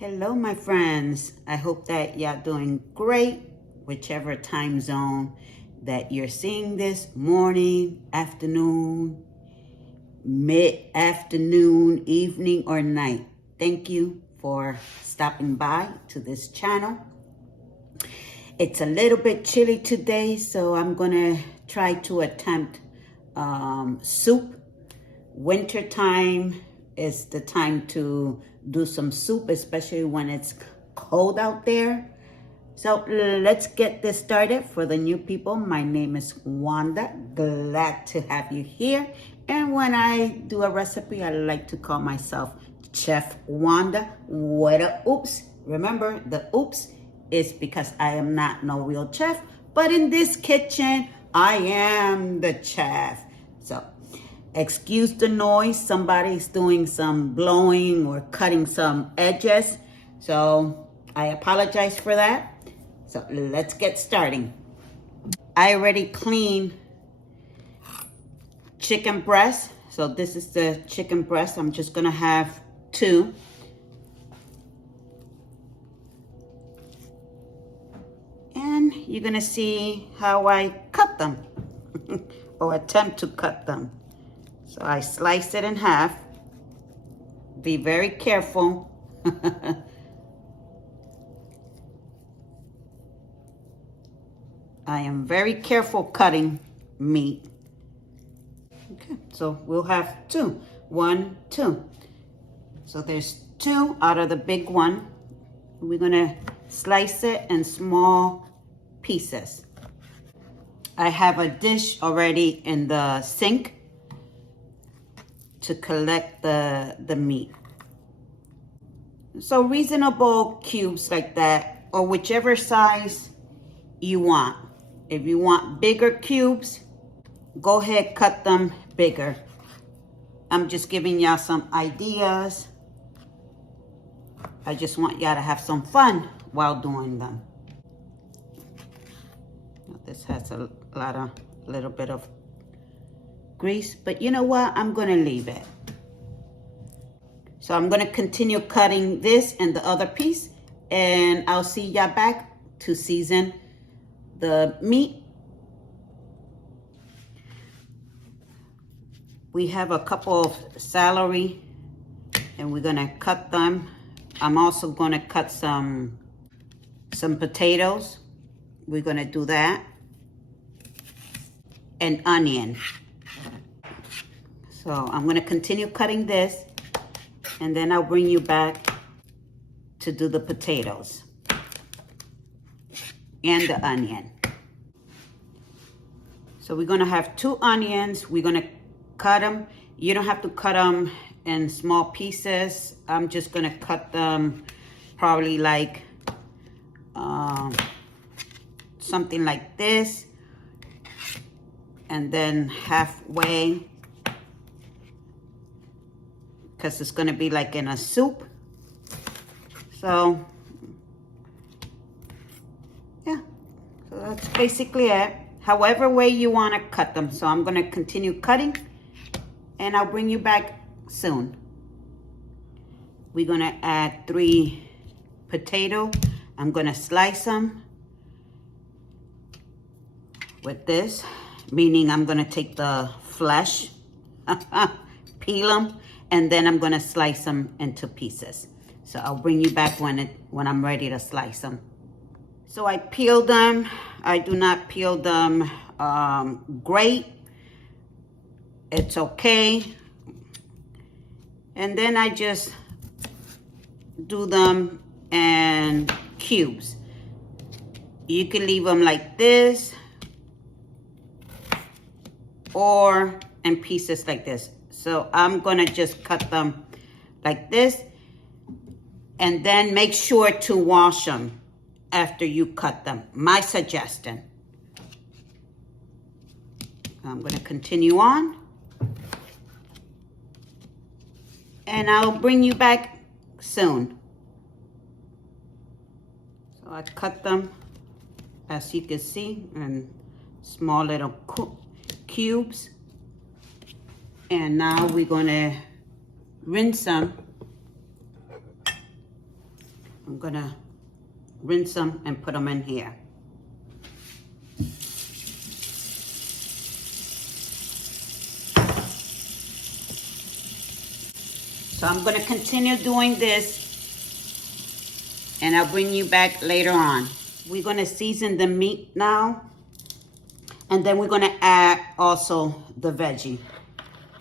Hello, my friends. I hope that y'all doing great, whichever time zone that you're seeing this, morning, afternoon, mid-afternoon, evening, or night. Thank you for stopping by to this channel. It's a little bit chilly today, so I'm gonna try to attempt soup. Winter time is the time to do some soup, especially when it's cold out there. So let's get this started. For the new people, my name is Wanda. Glad to have you here. And when I do a recipe, I like to call myself Chef Wanda with a oops. Remember, the oops is because I am not no real chef, but in this kitchen, I am the chef. So excuse the noise. Somebody's doing some blowing or cutting some edges. So I apologize for that. So let's get starting. I already cleaned chicken breast. So this is the chicken breast. I'm just gonna have 2. And you're gonna see how I cut them or attempt to cut them. So I slice it in half. Be very careful. I am very careful cutting meat. Okay, so we'll have 2. 1, 2. So there's 2 out of the big one. We're gonna slice it in small pieces. I have a dish already in the sink to collect the meat. So reasonable cubes like that, or whichever size you want. If you want bigger cubes, go ahead, cut them bigger. I'm just giving y'all some ideas. I just want y'all to have some fun while doing them. This has a little bit of grease, but you know what? I'm gonna leave it. So I'm gonna continue cutting this and the other piece, and I'll see y'all back to season the meat. We have a couple of celery and we're gonna cut them. I'm also gonna cut some potatoes. We're gonna do that. And onion. So I'm gonna continue cutting this and then I'll bring you back to do the potatoes and the onion. So we're gonna have 2 onions. We're gonna cut them. You don't have to cut them in small pieces. I'm just gonna cut them probably like something like this, and then halfway, because it's gonna be like in a soup. So yeah, so that's basically it. However way you want to cut them. So I'm going to continue cutting and I'll bring you back soon. We're going to add 3 potato. I'm going to slice them with this, meaning I'm going to take the flesh, peel them, and then I'm going to slice them into pieces. So I'll bring you back when I'm ready to slice them. So I peeled them. I do not peel them great. It's okay. And then I just do them in cubes. You can leave them like this or in pieces like this. So I'm gonna just cut them like this, and then make sure to wash them after you cut them. My suggestion. I'm going to continue on. And I'll bring you back soon. So I cut them, as you can see, in small little cubes. And now we're going to rinse them I'm gonna rinse them and put them in here. So I'm gonna continue doing this and I'll bring you back later on. We're gonna season the meat now, and then we're gonna add also the veggie.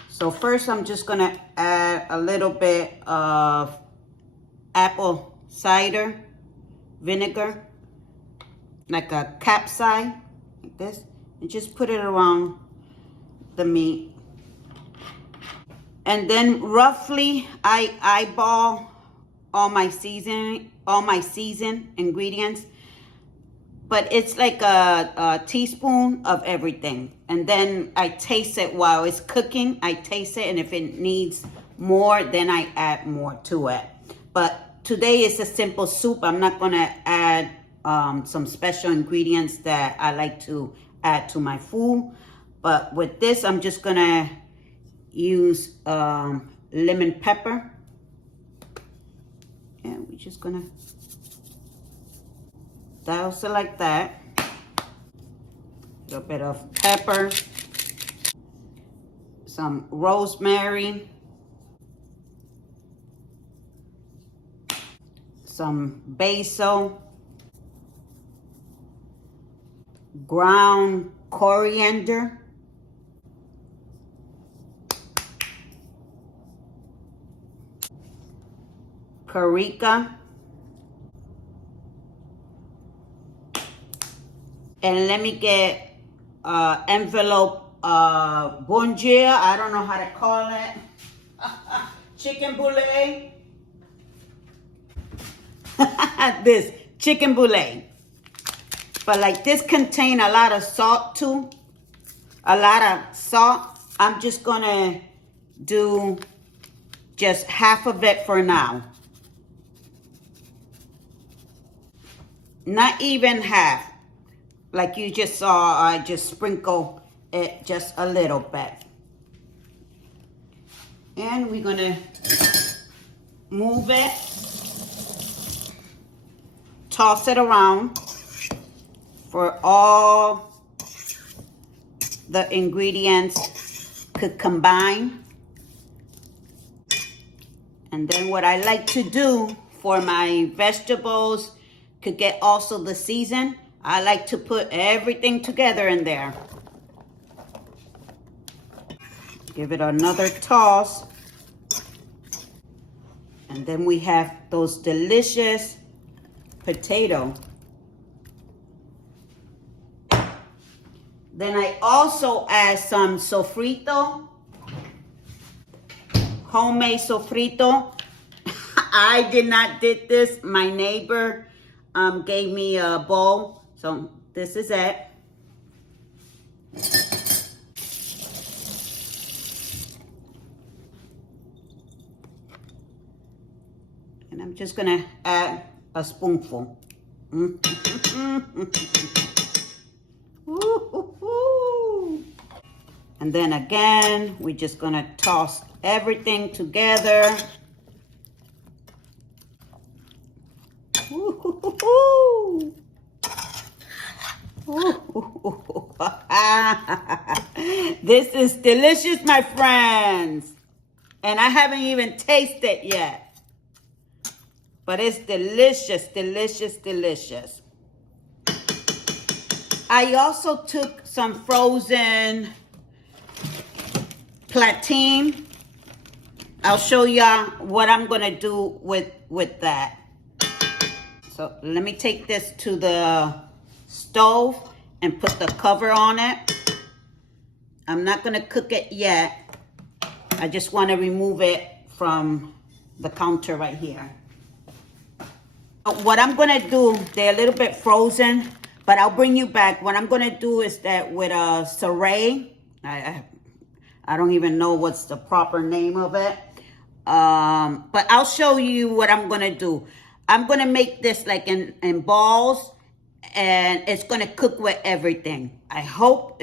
So first I'm just gonna add a little bit of apple cider vinegar, like a capsicum, like this, and just put it around the meat. And then roughly I eyeball all my season ingredients, but it's like a teaspoon of everything. And then I taste it while it's cooking. I taste it, and if it needs more, then I add more to it. But today is a simple soup. I'm not gonna add some special ingredients that I like to add to my food. But with this, I'm just gonna use lemon pepper. And we're just gonna douse it like that. A little bit of pepper, some rosemary, some basil, ground coriander, paprika, and let me get envelope bonjour, I don't know how to call it, chicken boulet. This chicken boulet, but like this contain a lot of salt too, I'm just gonna do just half of it for now. Not even half. Like you just saw, I just sprinkle it just a little bit. And we're gonna move it, toss it around for all the ingredients could combine. And then what I like to do for my vegetables could get also the season, I like to put everything together in there. Give it another toss. And then we have those delicious potato. Then I also add some sofrito, homemade sofrito. I did not did this. My neighbor gave me a bowl. So this is it. And I'm just gonna add a spoonful. And then again, we're just gonna toss everything together. This is delicious, my friends. And I haven't even tasted it yet. But it's delicious, delicious, delicious. I also took some frozen plantain. I'll show y'all what I'm gonna do with that. So let me take this to the stove and put the cover on it. I'm not gonna cook it yet. I just wanna remove it from the counter right here. What I'm gonna do, they're a little bit frozen, but I'll bring you back. What I'm gonna do is that with a saray, I don't even know what's the proper name of it. But I'll show you what I'm gonna do. I'm gonna make this like in balls, and it's gonna cook with everything. I hope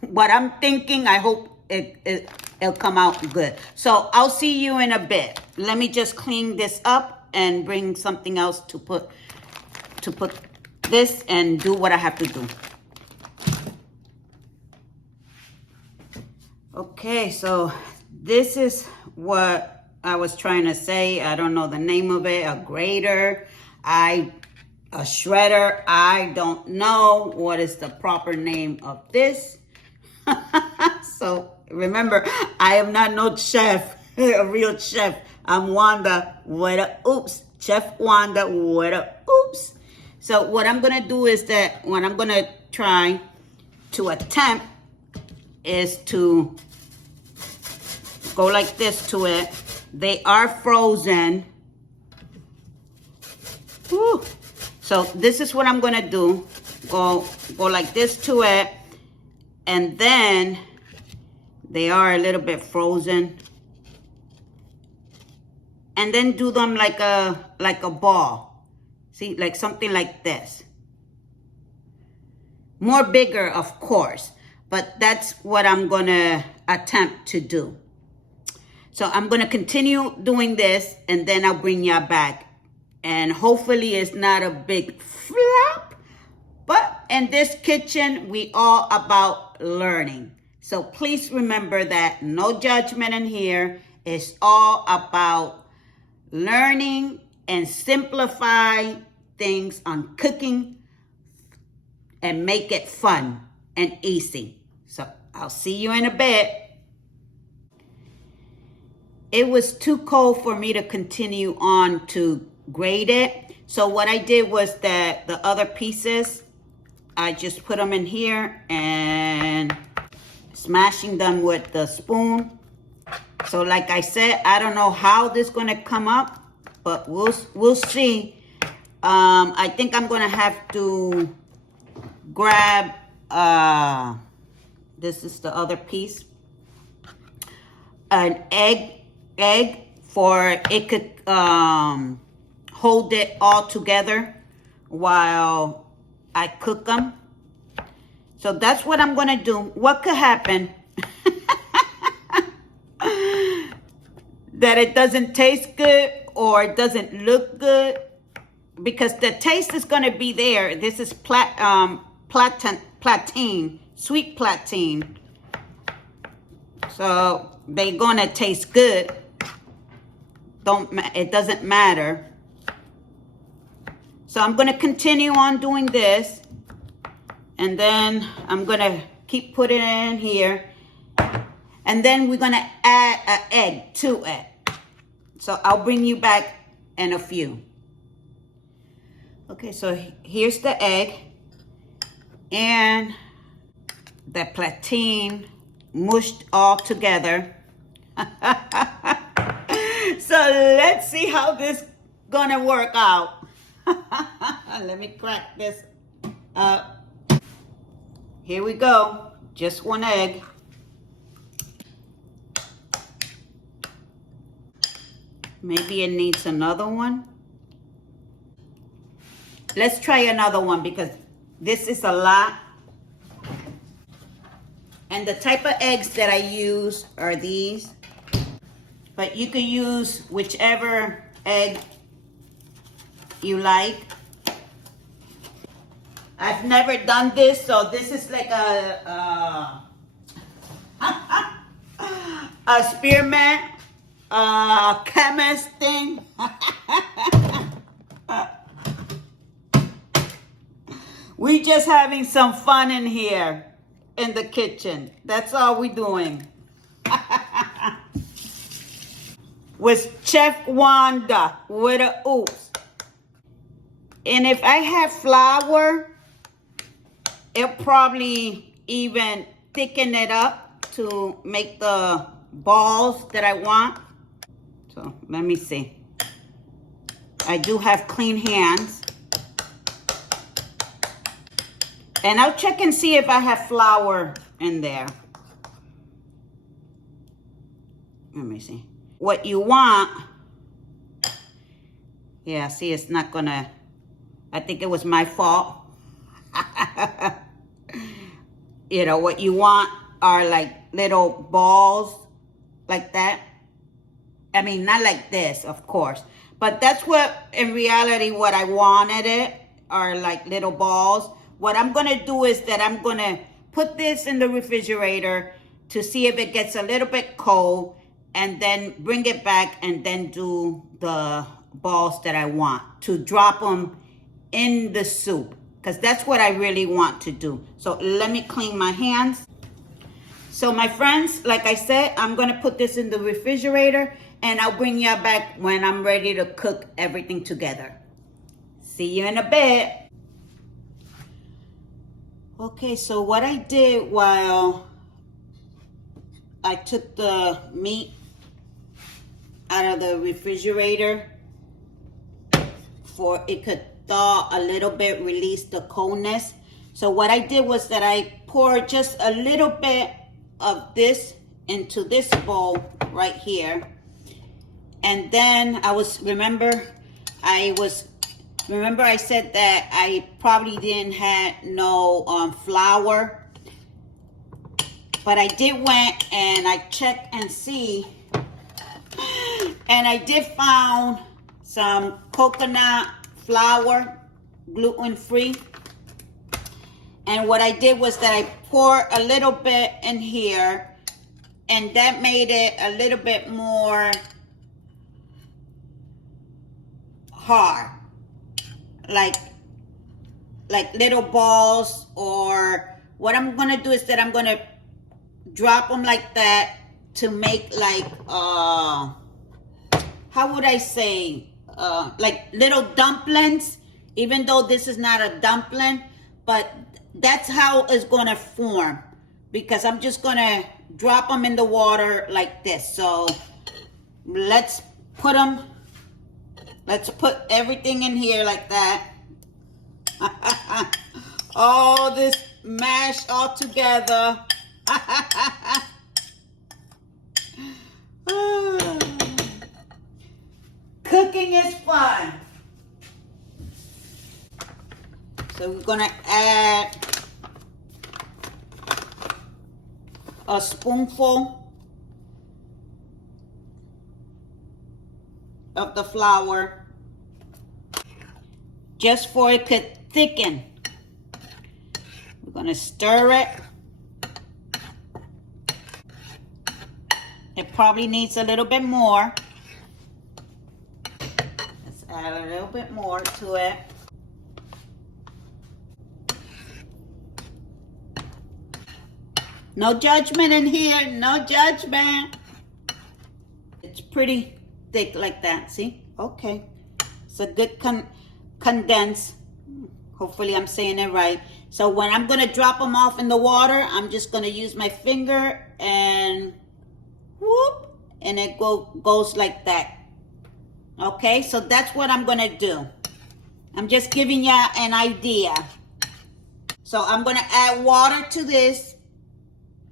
what I'm thinking, I hope it'll come out good. So I'll see you in a bit. Let me just clean this up and bring something else to put this and do what I have to do. Okay, so this is what I was trying to say. I don't know the name of it. A grater, a shredder. I don't know what is the proper name of this. So remember, I am not no chef, a real chef. I'm Wanda with a oops. Chef Wanda with a oops. So what I'm going to do is that what I'm going to try to attempt is to go like this to it. They are frozen. Whew. So this is what I'm going to do. Go like this to it. And then they are a little bit frozen. And then do them like a ball. See, like something like this. More bigger, of course. But that's what I'm going to attempt to do. So I'm going to continue doing this, and then I'll bring y'all back. And hopefully it's not a big flop. But in this kitchen, we all about learning. So please remember that no judgment in here. It's all about learning and simplify things on cooking and make it fun and easy. So I'll see you in a bit. It was too cold for me to continue on to grate it. So what I did was that the other pieces, I just put them in here and smashing them with the spoon. So like I said, I don't know how this is going to come up, but we'll see. I think I'm going to have to grab, this is the other piece, an egg for it could hold it all together while I cook them. So that's what I'm going to do. What could happen? That it doesn't taste good or it doesn't look good, because the taste is going to be there. This is plantain, sweet plantain. So they're going to taste good. It doesn't matter. So I'm going to continue on doing this. And then I'm going to keep putting it in here. And then we're going to add an egg to it. So I'll bring you back in a few. Okay, so here's the egg. And the plantain mushed all together. So let's see how this gonna work out. Let me crack this up. Here we go. Just one egg. Maybe it needs another one. Let's try another one because this is a lot. And the type of eggs that I use are these. But you could use whichever egg you like. I've never done this, so this is like a spearmint, chemist thing. We just having some fun in here in the kitchen. That's all we doing. With Chef Wanda with a oops. And if I have flour, it'll probably even thicken it up to make the balls that I want. So let me see. I do have clean hands. And I'll check and see if I have flour in there. Let me see. What you want. Yeah, see, it's not gonna. I think it was my fault. You know, what you want are like little balls like that. I mean, not like this, of course. But that's what, in reality, what I wanted it, are like little balls. What I'm gonna do is that I'm gonna put this in the refrigerator to see if it gets a little bit cold, and then bring it back and then do the balls that I want, to drop them in the soup, because that's what I really want to do. So let me clean my hands. So my friends, like I said, I'm gonna put this in the refrigerator, and I'll bring you back when I'm ready to cook everything together. See you in a bit. Okay, so what I did while I took the meat out of the refrigerator for it could thaw a little bit, release the coldness. So what I did was that I poured just a little bit of this into this bowl right here. And then remember I said that I probably didn't have no flour, but I did went and I checked and see, and I did found some coconut flour, gluten-free. And what I did was that I poured a little bit in here, and that made it a little bit more hard, like little balls. Or what I'm gonna do is that I'm gonna drop them like that to make like how would I say, like little dumplings, even though this is not a dumpling, but that's how it's gonna form, because I'm just gonna drop them in the water like this. So let's put everything in here like that. All this mashed all together. Cooking is fun. So we're gonna add a spoonful of the flour, just for it could thicken. We're gonna stir it. It probably needs a little bit more. Let's add a little bit more to it. No judgment in here, no judgment. It's pretty thick like that, see? Okay. It's a good condense. Hopefully I'm saying it right. So when I'm gonna drop them off in the water, I'm just gonna use my finger and whoop, and it goes like that. Okay, so that's what I'm gonna do. I'm just giving you an idea. So I'm gonna add water to this,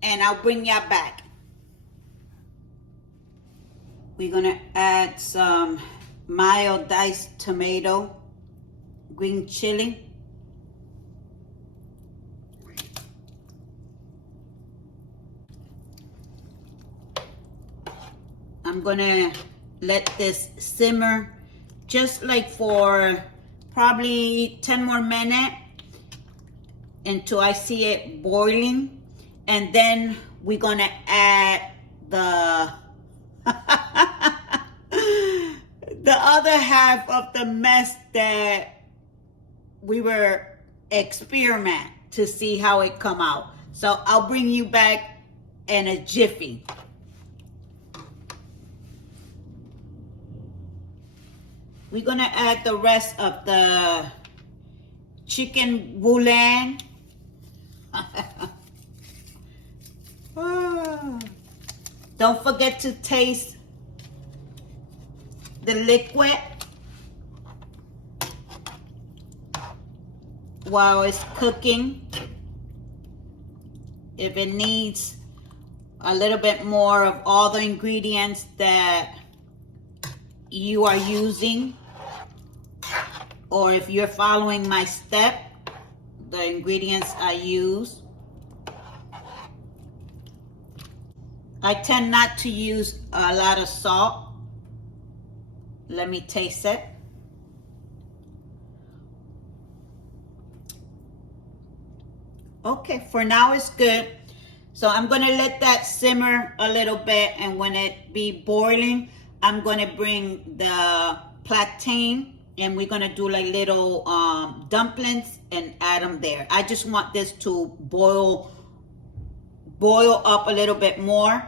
and I'll bring you back. We're gonna add some mild diced tomato, green chili. I'm gonna let this simmer just like for probably 10 more minutes until I see it boiling. And then we're gonna add the the other half of the mess that we were experiment to see how it come out. So I'll bring you back in a jiffy. We're gonna add the rest of the chicken bouillon. Don't forget to taste the liquid while it's cooking. If it needs a little bit more of all the ingredients that you are using, or if you're following my step, the ingredients I use. I tend not to use a lot of salt. let me taste it. Okay, for now it's good. So I'm gonna let that simmer a little bit, and when it be boiling, I'm gonna bring the plantain, and we're gonna do like little dumplings and add them there. I just want this to boil up a little bit more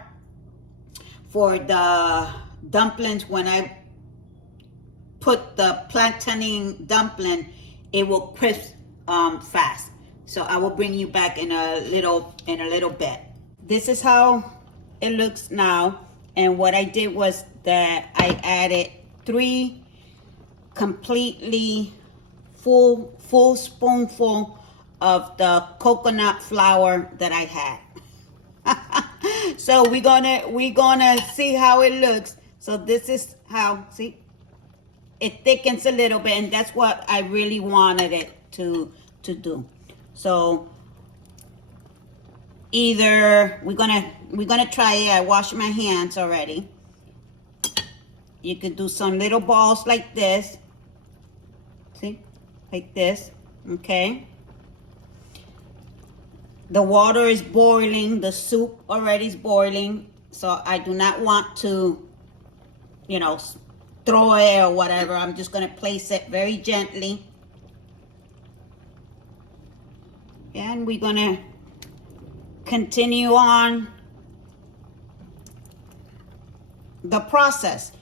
for the dumplings. When I put the plantain dumpling, it will crisp fast. So I will bring you back in a little bit. This is how it looks now. And what I did was that I added 3 completely full spoonful of the coconut flour that I had. So we're gonna see how it looks. So this is how, see, it thickens a little bit, and that's what I really wanted it to do. So either we're gonna try it. I washed my hands already. You could do some little balls like this. See, like this. Okay. The water is boiling. The soup already is boiling. So I do not want to, you know, throw it or whatever. I'm just gonna place it very gently. And we're gonna continue on the process.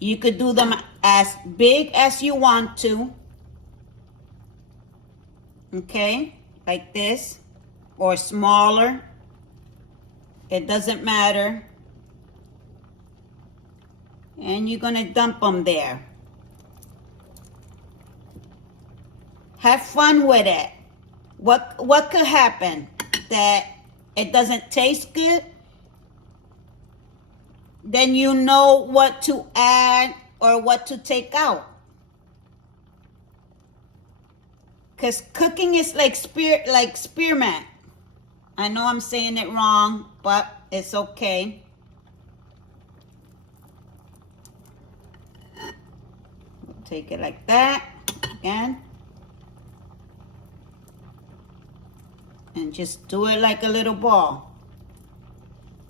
You could do them as big as you want to, okay, like this, or smaller. It doesn't matter. And you're gonna dump them there. Have fun with it. What could happen? That it doesn't taste good? Then you know what to add or what to take out. Because cooking is like spearmint. I know I'm saying it wrong, but it's okay. We'll take it like that again. And just do it like a little ball.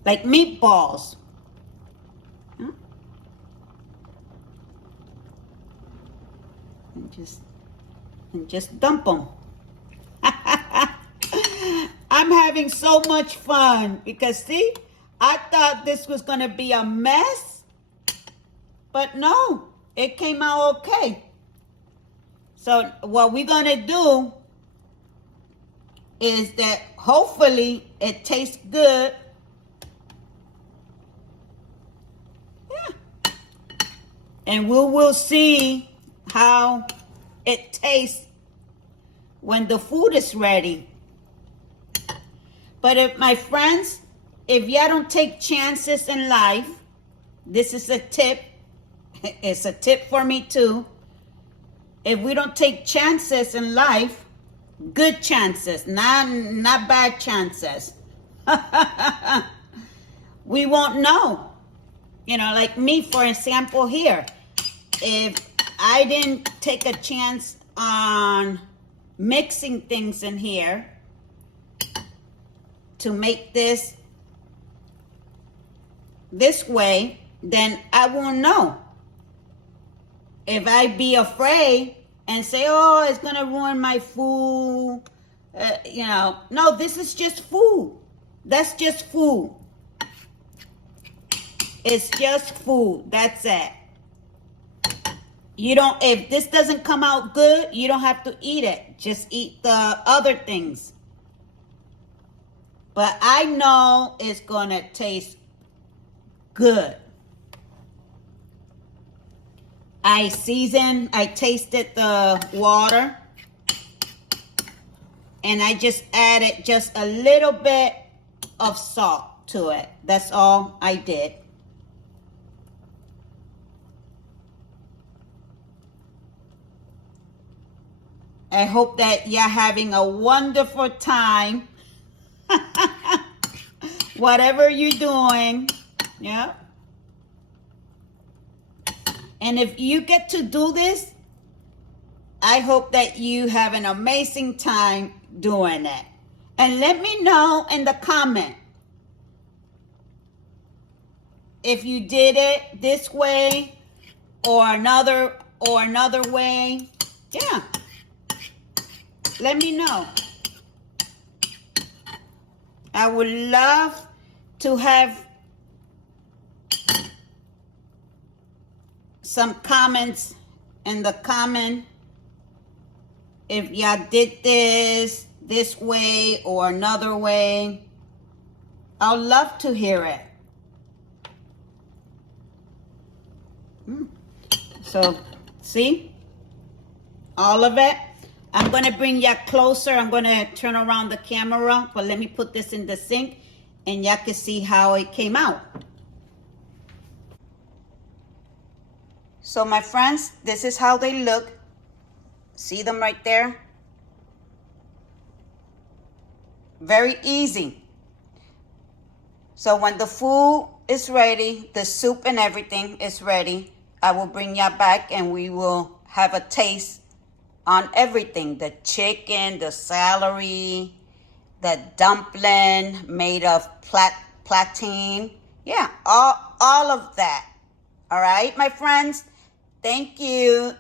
Like meatballs. And just dump them. I'm having so much fun because see, I thought this was gonna be a mess, but no, it came out okay. So what we're gonna do is that hopefully it tastes good. Yeah. And we will see how it tastes when the food is ready. But if, my friends, if y'all don't take chances in life, this is a tip. It's a tip for me too. If we don't take chances in life, good chances, not bad chances, we won't know. You know, like me, for example, here. If I didn't take a chance on mixing things in here to make this way, then I won't know. If I be afraid and say, oh, it's gonna ruin my food, you know, no, this is just food. That's just food. It's just food. That's it. You don't, if this doesn't come out good, you don't have to eat it. Just eat the other things. But I know it's gonna taste good. I tasted the water, and I just added just a little bit of salt to it. That's all I did. I hope that you're having a wonderful time. Whatever you're doing, yeah. And if you get to do this, I hope that you have an amazing time doing it. And let me know in the comment if you did it this way or another way. Yeah. Let me know. I would love to have some comments in the comment if y'all did this way or another way. I'd love to hear it. So, see? All of it. I'm going to bring y'all closer. I'm going to turn around the camera, but let me put this in the sink and y'all can see how it came out. So my friends, this is how they look. See them right there? Very easy. So when the food is ready, the soup and everything is ready, I will bring y'all back and we will have a taste on everything. The chicken, the celery, the dumpling made of plantain. Yeah, all of that. All right, my friends. Thank you.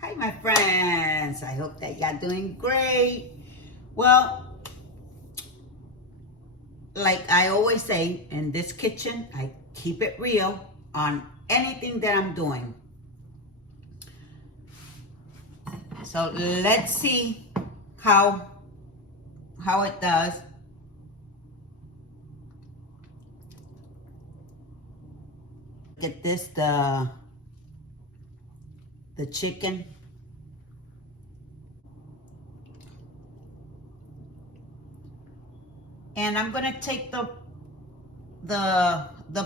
Hi, my friends. I hope that y'all doing great. Well, like I always say, in this kitchen, I keep it real on anything that I'm doing. So let's see how it does. Get this, the chicken. And I'm gonna take the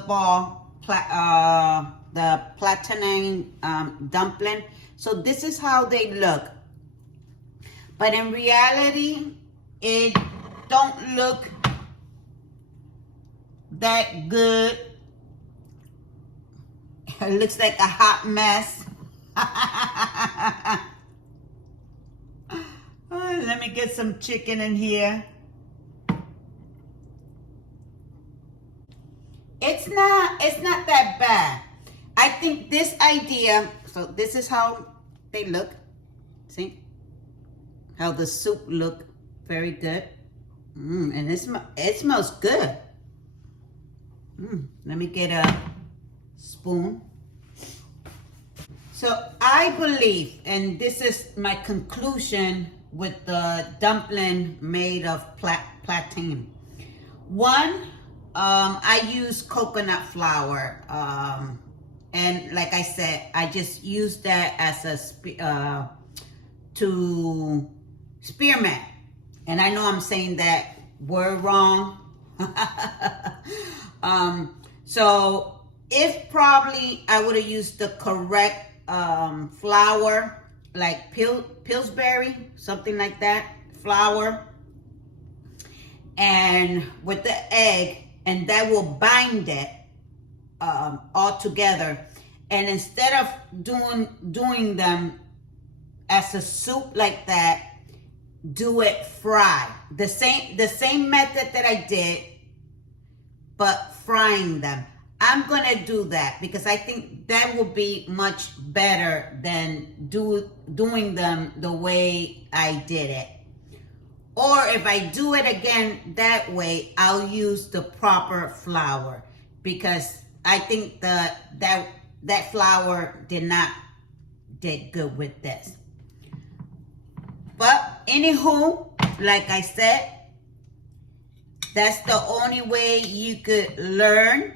ball, the plantain dumpling. So this is how they look. But in reality, it don't look that good. It looks like a hot mess. Let me get some chicken in here. It's not that bad. I think this idea, so this is how they look. See? How the soup look, very good. And it smells good. Let me get a spoon. So I believe, and this is my conclusion with the dumpling made of plantain. One, I use coconut flour. And like I said, I just use that as a to spearmint. And I know I'm saying that word wrong. So if probably I would have used the correct flour, like Pillsbury, something like that, flour, and with the egg, and that will bind it all together. And instead of doing them as a soup like that, do it fried. The same method that I did, but frying them. I'm gonna do that because I think that will be much better than doing them the way I did it. Or if I do it again that way, I'll use the proper flour because I think that flour did good with this. But anywho, like I said, that's the only way you could learn,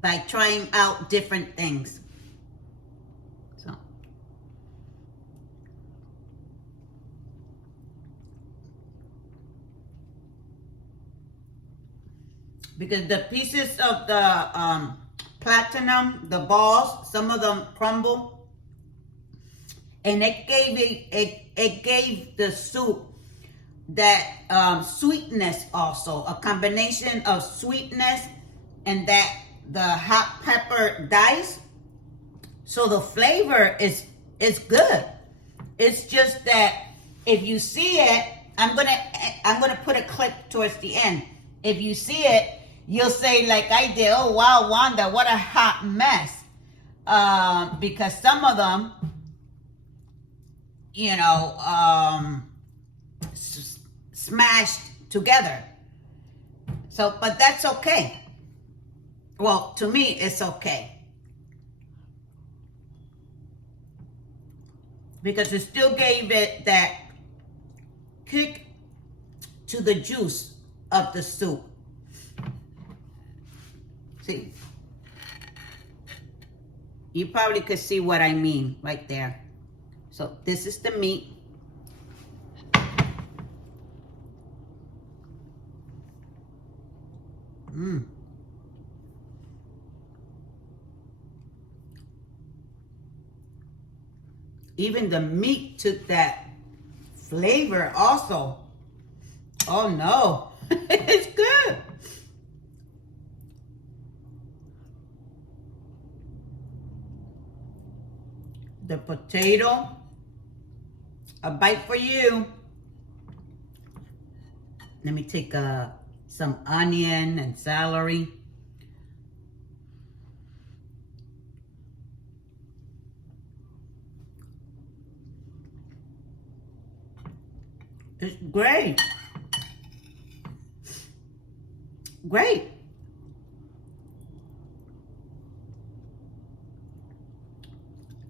by trying out different things. So because the pieces of the platinum, the balls, some of them crumble, and it gave the soup that sweetness also, a combination of sweetness and that the hot pepper dice. So the flavor is good. It's just that if you see it, I'm gonna put a clip towards the end. If you see it, you'll say like I did, oh wow, Wanda, what a hot mess. Because some of them, you know, smashed together. So, but that's okay. Well, to me, it's okay. Because it still gave it that kick to the juice of the soup. See? You probably could see what I mean right there. So this is the meat. Even the meat took that flavor also. Oh no, it's good. The potato, a bite for you. Let me take some onion and celery. It's great. Great.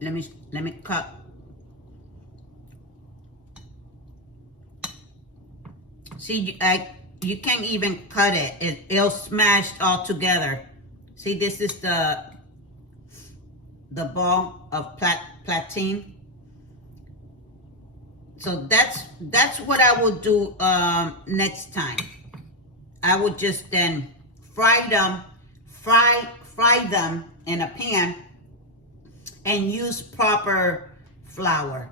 Let me cut. See, you can't even cut it. It'll smash all together. See, this is the ball of plantain. So that's what I will do next time. I would just then fry them in a pan and use proper flour.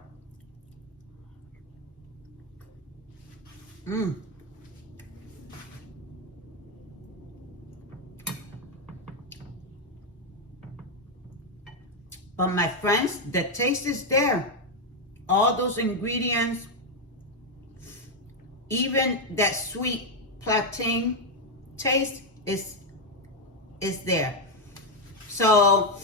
But my friends, the taste is there. All those ingredients, even that sweet plantain taste is there. So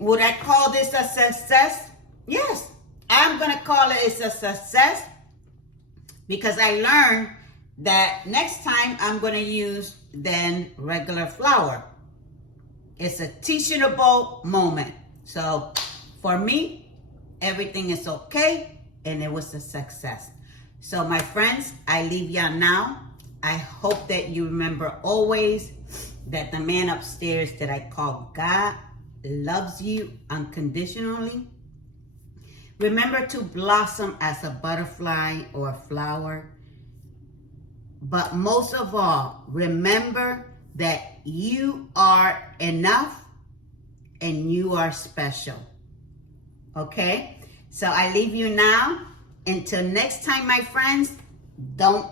would I call this a success? Yes, I'm gonna call it a success because I learned that next time I'm gonna use then regular flour. It's a teachable moment. So for me, everything is okay, and it was a success. So my friends, I leave y'all now. I hope that you remember always that the man upstairs that I call God loves you unconditionally. Remember to blossom as a butterfly or a flower. But most of all, remember that you are enough and you are special. Okay? So I leave you now. Until next time, my friends, don't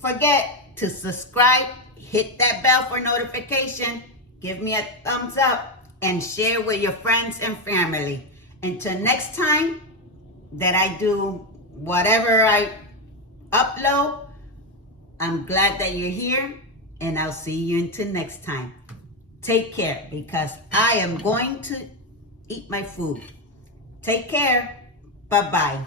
forget to subscribe, hit that bell for notification, give me a thumbs up, and share with your friends and family. Until next time that I do whatever I upload, I'm glad that you're here, and I'll see you until next time. Take care, because I am going to eat my food. Take care. Bye-bye.